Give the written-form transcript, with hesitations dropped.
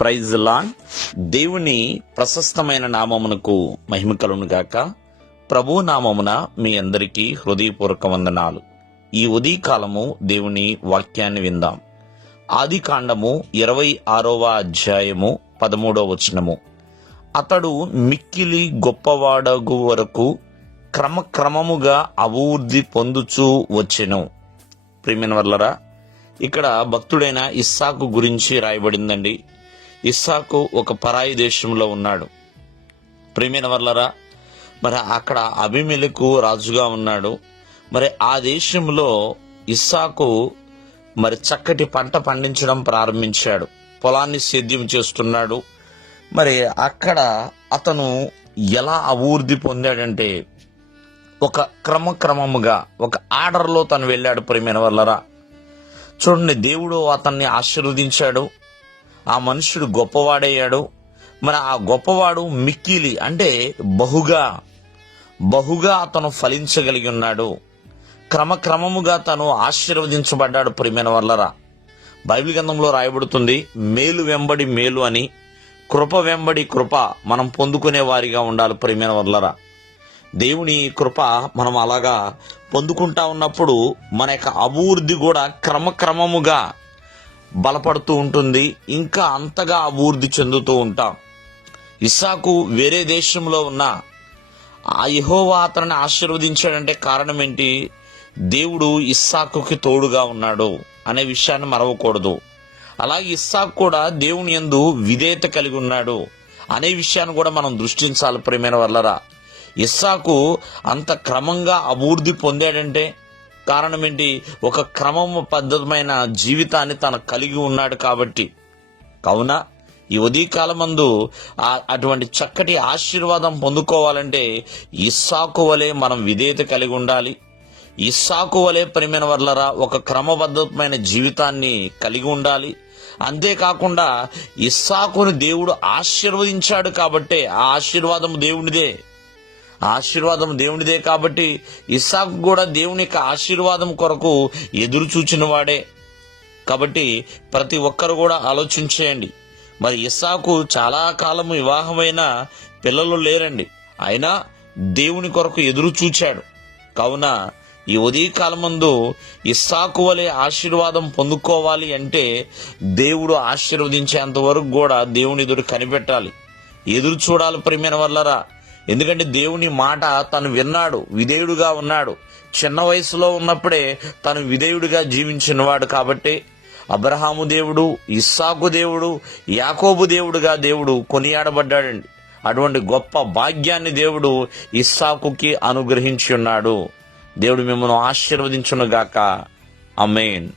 Praise lord. దేవుని ప్రశస్తమైన నామమునకు మహిమ కలుగును గాక. ప్రభు నామమున మీ అందరికీ హృదయపూర్వక వందనాలు. ఈ ఉదయకాలము దేవుని వాక్యాన్ని విందాం. ఆదికాండము 26వ అధ్యాయము 13వ వచనము. అతడు మిక్కిలి గొప్పవాడగు వరకు క్రమక్రమముగా అభివృద్ధి పొందుచూ వచ్చెను. ప్రియమైన వర్లరా, ఇక్కడ భక్తుడైన ఇస్సాకు గురించి రాయబడిందండి. ఇస్సాకు ఒక పరాయి దేశంలో ఉన్నాడు. ప్రియమైన వర్లరా, మరి అక్కడ అబీమెలెకు రాజుగా ఉన్నాడు. మరి ఆ దేశంలో ఇస్సాకు మరి చక్కటి పంట పండించడం ప్రారంభించాడు. పొలాన్ని సేద్యం చేస్తున్నాడు. మరి అక్కడ అతను ఎలా అభివృద్ధి పొందాడంటే ఒక క్రమక్రమముగా ఒక ఆర్డర్లో తను వెళ్ళాడు. ప్రియమైన వర్లరా, చూడండి, దేవుడు అతన్ని ఆశీర్వదించాడు. ఆ మనుషుడు గొప్పవాడయ్యాడు. మరి ఆ గొప్పవాడు మిక్కిలి అంటే బహుగా అతను ఫలించగలిగి ఉన్నాడు. క్రమక్రమముగా తను ఆశీర్వదించబడ్డాడు. ప్రియమైన వర్లరా, బైబిల్ గ్రంథంలో రాయబడుతుంది, మేలు వెంబడి మేలు అని, కృప వెంబడి కృప మనం పొందుకునే వారిగా ఉండాలి. ప్రియమైన వర్లరా, దేవుని కృప మనం అలాగా పొందుకుంటా ఉన్నప్పుడు మన యొక్క అభివృద్ధి కూడా క్రమక్రమముగా బలపడుతూ ఉంటుంది. ఇంకా అంతగా అభివృద్ధి చెందుతూ ఉంటాం. ఇస్సాకు వేరే దేశంలో ఉన్న ఆ యెహోవా అతన్ని ఆశీర్వదించాడంటే కారణం ఏంటి? దేవుడు ఇస్సాకుకి తోడుగా ఉన్నాడు అనే విషయాన్ని మరవకూడదు. అలాగే ఇస్సాకు కూడా దేవుని యందు విధేయత కలిగి ఉన్నాడు అనే విషయాన్ని కూడా మనం దృష్టించాలి. ప్రియమైన వర్లరా, ఇస్సాకు అంత క్రమంగా అభివృద్ధి పొందాడంటే కారణం ఏంటి? ఒక క్రమబద్ధమైన జీవితాన్ని తను కలిగి ఉన్నాడు కాబట్టి. కావున ఈ ఉదయకాలమందు అటువంటి చక్కటి ఆశీర్వాదం పొందుకోవాలంటే ఇస్సాకు వలె మనం విధేయత కలిగి ఉండాలి. ఇస్సాకు వలె ప్రియమైన వర్లరా ఒక క్రమబద్ధమైన జీవితాన్ని కలిగి ఉండాలి. అంతేకాకుండా ఇస్సాకును దేవుడు ఆశీర్వదించాడు కాబట్టి ఆ ఆశీర్వాదం దేవునిదే కాబట్టి ఇస్సాకు కూడా దేవుని యొక్క ఆశీర్వాదం కొరకు ఎదురు చూచిన వాడే. కాబట్టి ప్రతి ఒక్కరు కూడా ఆలోచించేయండి. మరి ఇస్సాకు చాలా కాలము వివాహమైన పిల్లలు లేరండి, అయినా దేవుని కొరకు ఎదురు చూచాడు. కావున ఈ ఉదయకాలమందు ఇస్సాకు వలె ఆశీర్వాదం పొందుకోవాలి అంటే దేవుడు ఆశీర్వదించేంత వరకు కూడా దేవుని ఎదురు కనిపెట్టాలి, ఎదురు చూడాలి. ప్రియమైన వర్లరా, ఎందుకంటే దేవుని మాట తను విన్నాడు, విధేయుడుగా ఉన్నాడు. చిన్న వయసులో ఉన్నప్పుడే తను విధేయుడిగా జీవించినవాడు కాబట్టి అబ్రహాము దేవుడు, ఇస్సాకు దేవుడు, యాకోబు దేవుడుగా దేవుడు కొనియాడబడ్డాడండి. అటువంటి గొప్ప భాగ్యాన్ని దేవుడు ఇస్సాకుకి అనుగ్రహించి ఉన్నాడు. దేవుడు మిమ్మల్ని ఆశీర్వదించునుగాక. ఆమేన్.